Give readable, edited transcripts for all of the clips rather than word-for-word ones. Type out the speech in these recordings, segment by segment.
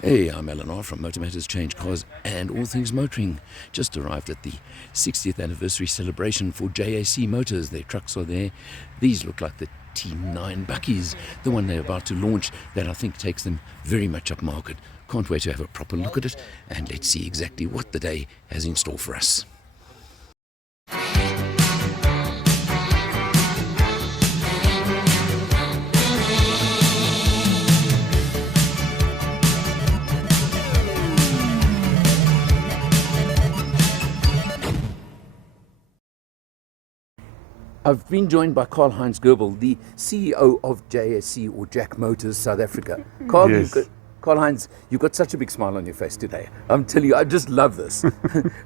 Hey, I'm Eleanor from MotorMatters, CHANGECARS and all things motoring. Just arrived at the 60th anniversary celebration for JAC Motors. Their trucks are there. These look like the T9 Buckies, the one they're about to launch that I think takes them very much up market. Can't wait to have a proper look at it, and let's see exactly what the day has in store for us. I've been joined by Karl-Heinz Goebel, the CEO of JAC or JAC Motors South Africa. Karl, Yes. Karl-Heinz, you've got such a big smile on your face today. I'm telling you, I just love this.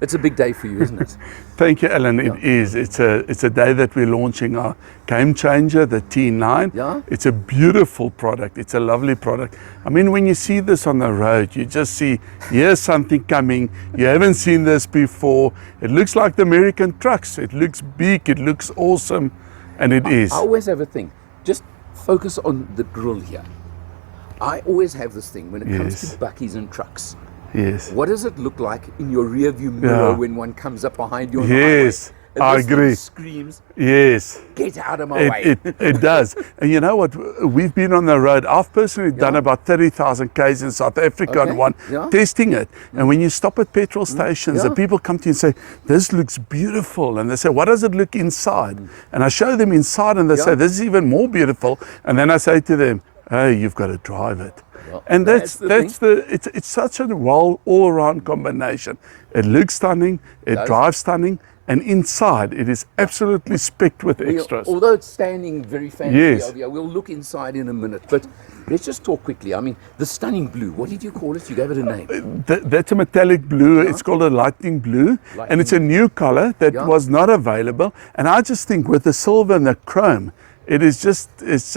It's a big day for you, isn't it? Thank you, Alan. It is. It's a day that we're launching our game changer, the T9. Yeah? It's a beautiful product. It's a lovely product. I mean, when you see this on the road, you just see, here's something coming. You haven't seen this before. It looks like the American trucks. It looks big. It looks awesome. And it is. I always have a thing. Just focus on the grill here. I always have this thing when it comes Yes. to buckies and trucks. Yes. What does it look like in your rear view mirror Yeah. when one comes up behind you on Yes, the highway? And I this thing agree. screams, Yes. get out of my way. It does. And you know what? We've been on the road. I've personally done about 30,000 Ks in South Africa on one, testing it. And when you stop at petrol stations, the people come to you and say, this looks beautiful. And they say, what does it look inside? And I show them inside and they say, this is even more beautiful. And then I say to them, hey, you've got to drive it. And it's such a all-around combination. It looks stunning, it drives stunning, and inside it is absolutely specced with extras. Although it's standing very fancy Yes. over here, we'll look inside in a minute. But let's just talk quickly. I mean, the stunning blue, what did you call it? You gave it a name. That's a metallic blue. It's called a lightning blue, and it's a new color that was not available. And I just think with the silver and the chrome, it's just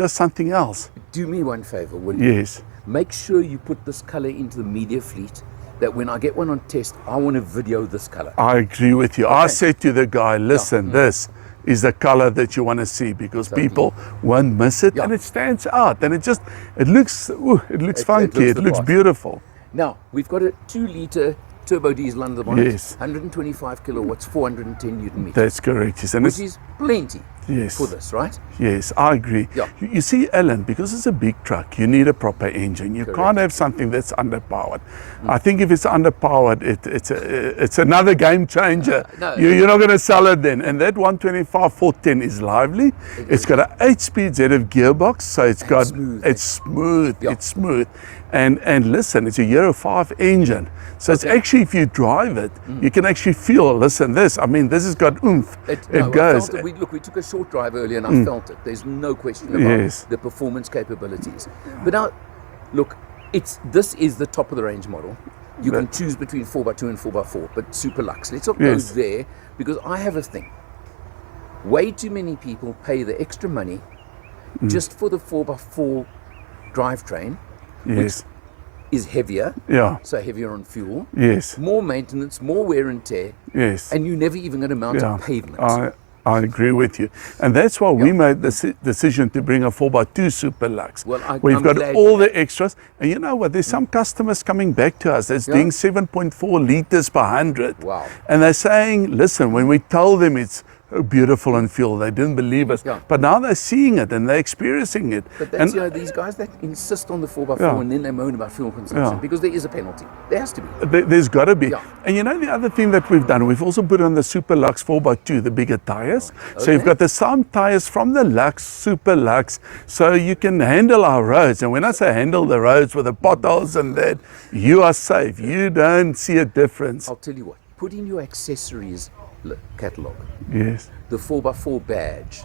something else. Do me one favor, will you? Yes. Make sure you put this color into the media fleet, that when I get one on test, I want to video this color. I agree with you. I said to the guy, listen, this is the color that you want to see because people won't miss it, and it stands out, and it looks funky, it looks beautiful. Now, we've got a 2-liter turbo diesel under the bonnet, Yes. 125 kilowatts, 410 Newton meters, That's correct. Yes. And which is plenty Yes. for this, right? Yes, I agree. Yeah. You see, Alan, because it's a big truck, you need a proper engine. You can't have something that's underpowered. I think if it's underpowered, it's another game changer. You're not going to sell it then. And that 125 410 is lively. It's got an 8-speed ZF gearbox, so it's smooth. It's smooth. And listen, it's a Euro 5 engine. So it's actually, if you drive it, you can actually feel, listen, this has got oomph. It goes. We took a short drive earlier and I felt it. There's no question about the performance capabilities. But now, look, this is the top of the range model. You can choose between 4x2 and 4x4, but super luxe. Let's not go there, because I have a thing. Way too many people pay the extra money just for the 4x4 drivetrain, which is heavier, so heavier on fuel, more maintenance, more wear and tear, and you're never even going to mount a pavement. I agree with you. And that's why we made the decision to bring a 4x2 Super Lux. Well, We've got all the extras. And you know what? There's some customers coming back to us that's doing 7.4 liters per 100. Wow. And they're saying, listen, when we told them it's beautiful on fuel, they didn't believe us. But now they're seeing it and they're experiencing it. But that's, these guys that insist on the 4x4 and then they moan about fuel consumption, because there is a penalty. There has to be. There's got to be. And you know the other thing that we've done, we've also put on the Super Lux 4x2, the bigger tires. So you've got the same tires from the Lux, Super Lux, so you can handle our roads. And when I say handle the roads with the potholes and that, you are safe. You don't see a difference. I'll tell you what, put in your accessories catalog. Yes. The 4x4 badge.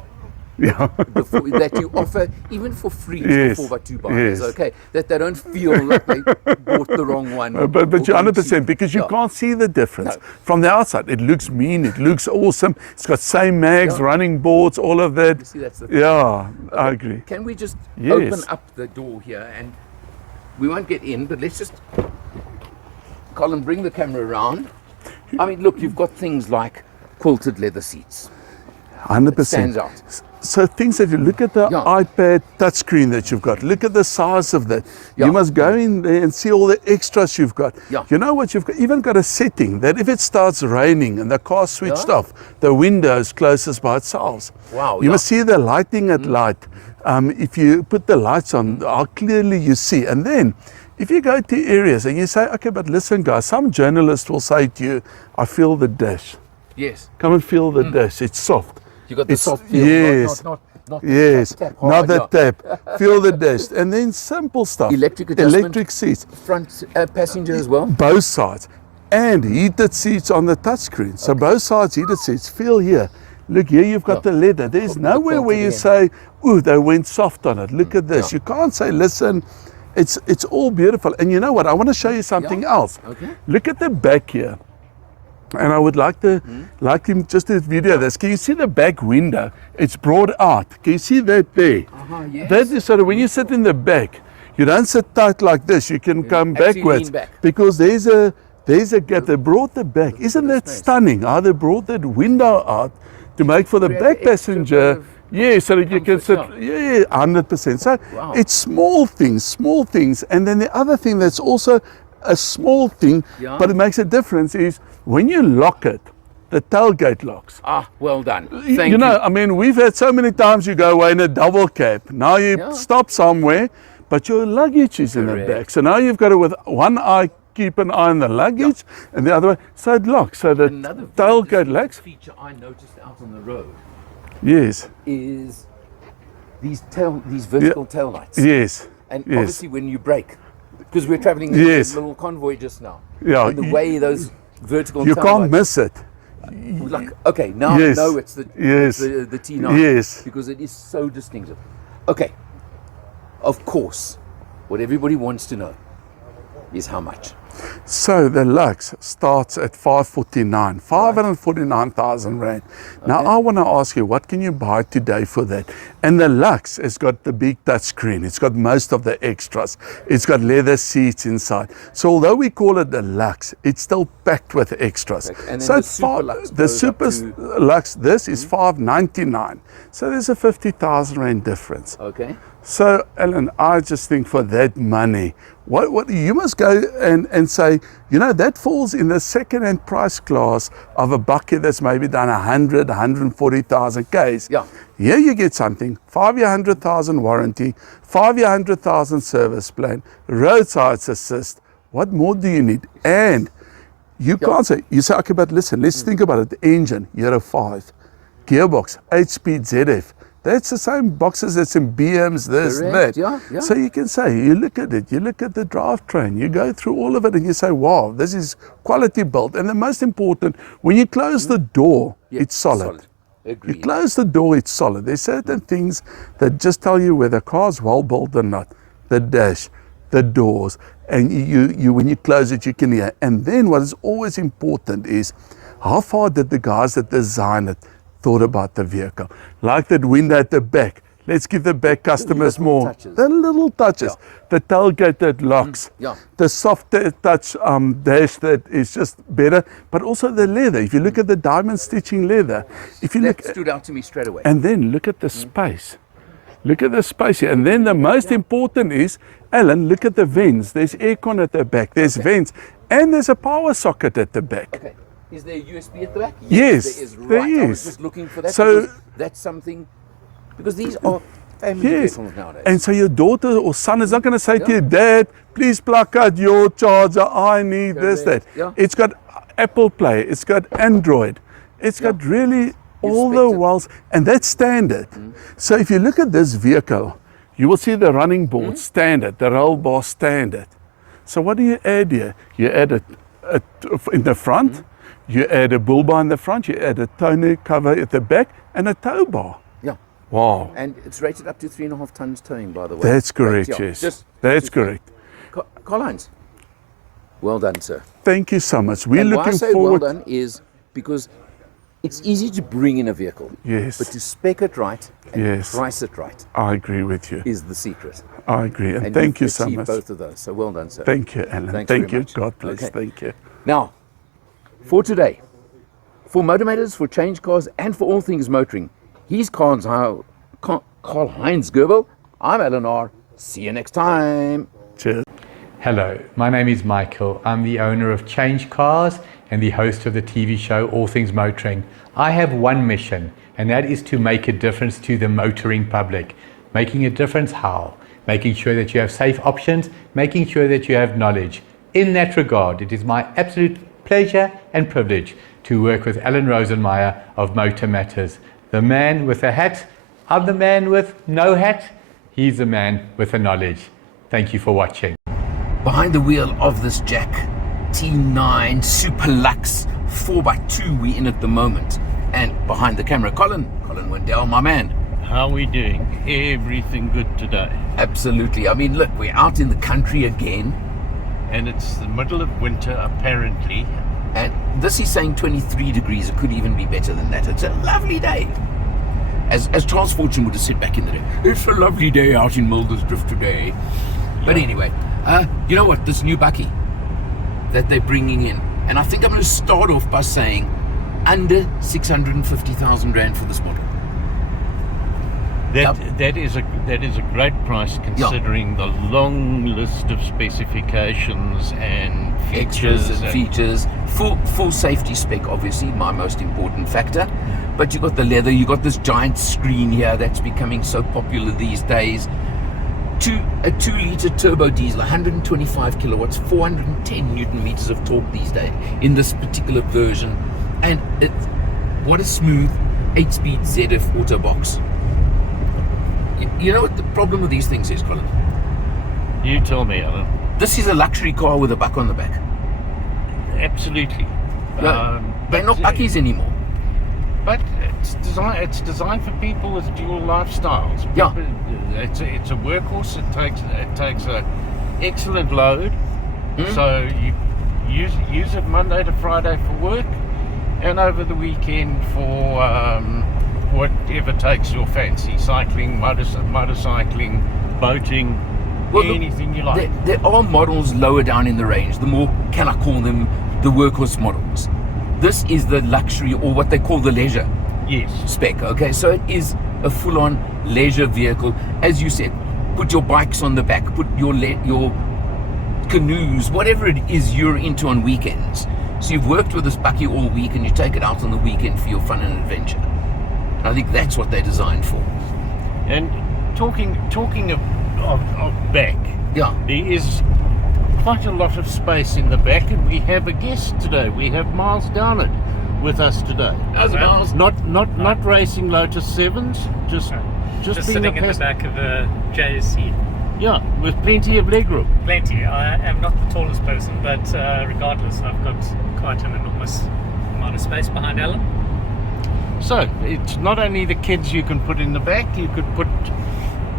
Yeah. That you offer even for free to 4x2 buyers, Yes. that they don't feel like they bought the wrong one. But you're 100%, because you can't see the difference. From the outside, it looks mean, it looks awesome. It's got same mags, running boards, all of that. You see, that's the thing. I agree. Can we just open up the door here, and we won't get in, but let's just, Colin, bring the camera around. I mean, look, you've got things like quilted leather seats. 100%. Stands out. So things that you look at the iPad touchscreen that you've got, look at the size of that. You must go in there and see all the extras you've got. You know what, you've got, even got a setting that if it starts raining and the car's switched off, the windows closes by itself. Wow. You must see the lighting at light. If you put the lights on, how clearly you see. And then if you go to areas and you say, okay, but listen guys, some journalists will say to you, I feel the dash. Yes. Come and feel the dash, it's soft. You got the soft feel, yes, not yes, tap, not the tap. Feel the dash, and then simple stuff. Electric adjustment, electric seats, front passenger as well. Both sides, and heated seats on the touchscreen. So both sides heated seats. Feel here. Look here, you've got the leather. There's nowhere where you say, "Ooh, they went soft on it." Look at this. You can't say, "Listen, it's all beautiful." And you know what? I want to show you something else. Okay. Look at the back here. And I would like him just to video this. Can you see the back window? It's brought out. Can you see that there? Yes. That is sort of when you sit in the back, you don't sit tight like this. You can come backwards because there's a gap. They brought the back. Isn't that stunning? How they brought that window out to make for the back passenger. Yeah, so that you can sit. Yeah, 100%. So it's small things. And then the other thing that's also a small thing, but it makes a difference is when you lock it, the tailgate locks. Well done. Thank you. Know, I mean, we've had so many times you go away in a double cab. Now you stop somewhere, but your luggage is in the back. So now you've got to, with one eye, keep an eye on the luggage, and the other way, so it locks. So the tailgate locks. Feature I noticed out on the road. Yes. Is these vertical tail lights. Yes. And obviously when you brake, because we're traveling in a little convoy just now. Yeah. And the way those vertical you tail can't lights, miss it. Like, okay, now I know it's the T9. Yes. Because it is so distinctive. Okay. Of course, what everybody wants to know is how much. So the Lux starts at 549,000 Rand. Now I want to ask you, what can you buy today for that? And the Lux has got the big touch screen. It's got most of the extras. It's got leather seats inside. So although we call it the Lux, it's still packed with extras. And so the Super Lux, the Super Lux, this is 599. So there's a 50,000 Rand difference. Okay. So, Alan, I just think for that money, what you must go and say, you know, that falls in the second-hand price class of a bucket that's maybe done 100, 140,000 Ks. Yeah. Here you get something, 5-year 100,000 warranty, 5-year 100,000 service plan, roadside assist. What more do you need? And you can't say, you say, okay, but listen, let's think about it. The engine, Euro 5, gearbox, 8-speed ZF. That's the same boxes that's in BMs, this, that. Yeah. So you can say, you look at it, you look at the drivetrain, you go through all of it and you say, wow, this is quality built. And the most important, when you close the door, it's solid. Agreed. You close the door, it's solid. There's certain things that just tell you whether the car's well built or not. The dash, the doors, and you when you close it, you can hear. And then what is always important is, how far did the guys that design it thought about the vehicle? Like that window at the back. Let's give the back customers more. The little touches. The tailgate that locks. The soft touch dash that is just better. But also the leather. If you look at the diamond stitching leather. If you that stood out to me straight away. And then look at the space. Look at the space here. And then the most important is, Alan, look at the vents. There's aircon at the back. There's vents. And there's a power socket at the back. Okay. Is there a USB at the back? Yes, there is. Right. There is. I was just looking for that. So that's something, because these are family vehicles nowadays. And so your daughter or son is not going to say to you, Dad, please plug out your charger. I need this, that. It's got Apple Play. It's got Android. It's got really all the worlds, and that's standard. So if you look at this vehicle, you will see the running board standard, the roll bar standard. So what do you add here? You add it in the front. You add a bull bar in the front, you add a tonneau cover at the back, and a tow bar. Yeah. Wow. And it's rated up to 3.5 tons towing, by the way. That's correct, yes. That's correct. Karl-Heinz, well done, sir. Thank you so much. We're looking forward. Well done is because it's easy to bring in a vehicle. Yes. But to spec it right and price it right. I agree with you. Is the secret. I agree. And thank you so much. Both of those. So well done, sir. Thank you, Alan. Thank you. God bless. Thank you. Now, for today, for MotorMatters, for CHANGECARS, and for all things motoring, He's Karl-Heinz Goebel. I'm Eleanor. See you next time. Cheers. Hello, my name is Michael. I'm the owner of CHANGECARS and the host of the TV show All Things Motoring. I have one mission, and that is to make a difference to the motoring public. Making a difference how? Making sure that you have safe options, making sure that you have knowledge. In that regard, it is my absolute pleasure and privilege to work with Alan Rosenmeyer of MotorMatters. The man with a hat, I'm the man with no hat, he's the man with the knowledge. Thank you for watching. Behind the wheel of this JAC T9 Super Lux 4x2 we're in at the moment. And behind the camera, Colin Wendell, my man. How are we doing? Everything good today? Absolutely. I mean, look, we're out in the country again. And it's the middle of winter, apparently. And this is saying 23 degrees. It could even be better than that. It's a lovely day. As Charles Fortune would have said back in the day, it's a lovely day out in Muldersdrift today. But anyway, you know what? This new bakkie that they're bringing in. And I think I'm going to start off by saying under 650,000 Rand for this model. That is a great price considering the long list of specifications and features. Full safety spec, obviously my most important factor. But you got the leather, you got this giant screen here that's becoming so popular these days. A 2-litre turbo diesel, 125 kilowatts, 410 newton meters of torque these days in this particular version. And what a smooth 8-speed ZF auto box. You know what the problem with these things is, Colin? You tell me, Alan. This is a luxury car with a buck on the back. Absolutely. Yeah, they're not buckies anymore. But it's designed for people with dual lifestyles. Yeah. It's a workhorse. It takes a excellent load. So you use it Monday to Friday for work, and over the weekend for whatever takes your fancy: cycling, motorcycling, boating, anything you like. There are models lower down in the range. The more, can I call them, the workhorse models. This is the luxury, or what they call the leisure spec. Okay, so it is a full-on leisure vehicle. As you said, put your bikes on the back, put your canoes, whatever it is you're into on weekends. So you've worked with this bakkie all week and you take it out on the weekend for your fun and adventure. And I think that's what they're designed for. And talking of back, there is quite a lot of space in the back, and we have a guest today. We have Miles Downard with us today. How's it, Miles? Not racing Lotus 7s, just being sitting in the back of the JAC. Yeah, with plenty of legroom. Plenty. I am not the tallest person, but regardless, I've got quite an enormous amount of space behind Alan. So it's not only the kids you can put in the back, you could put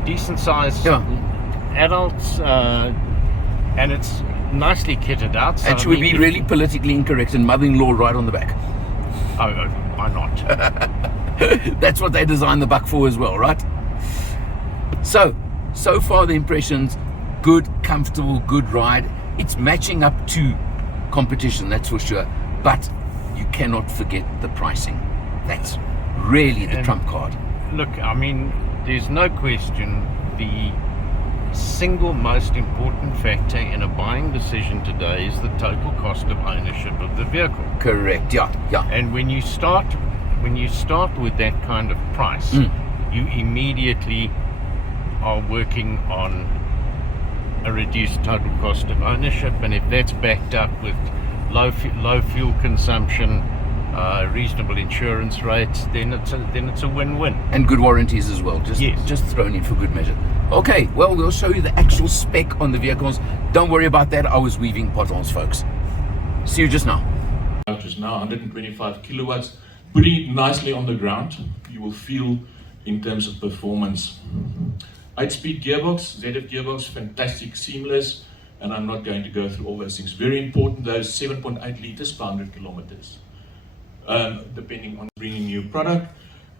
decent sized adults, and it's nicely kitted out. So and should we be really politically incorrect and mother-in-law right on the back? Oh, why not? That's what they designed the buck for as well, right? So far the impressions, good, comfortable, good ride. It's matching up to competition, that's for sure. But you cannot forget the pricing. That's really the trump card. Look, I mean, there's no question the single most important factor in a buying decision today is the total cost of ownership of the vehicle. Correct, yeah. And when you start with that kind of price, you immediately are working on a reduced total cost of ownership, and if that's backed up with low fuel consumption, reasonable insurance rates, then it's a win-win. And good warranties as well, just thrown in for good measure. Okay, well, we'll show you the actual spec on the vehicles. Don't worry about that. I was weaving potholes, folks. See you just now. Just now 125 kilowatts, putting it nicely on the ground. You will feel in terms of performance. 8-speed gearbox, ZF gearbox, fantastic, seamless, and I'm not going to go through all those things. Very important, those 7.8 liters per 100 kilometers, depending on bringing new product.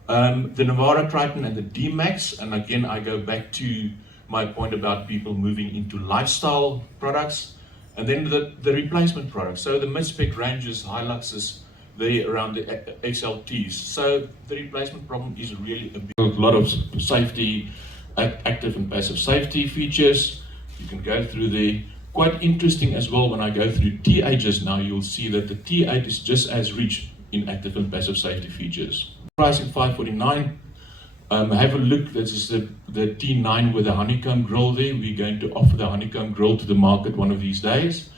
The Navara Triton and the D-Max, and again I go back to my point about people moving into lifestyle products, and then the replacement products. So the mid-spec ranges, Hiluxes, there around the XLTs. So the replacement problem is really a lot of safety, active and passive safety features. You can go through the quite interesting as well. When I go through T8 just now, you'll see that the T8 is just as rich in active and passive safety features. Pricing $549. Have a look. This is the T9 with the honeycomb grille there. We're going to offer the honeycomb grille to the market one of these days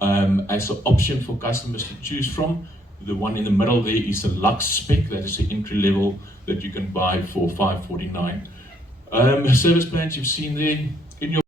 as an option for customers to choose from. The one in the middle there is a Lux spec. That is the entry level that you can buy for $549. Service plans you've seen there. In your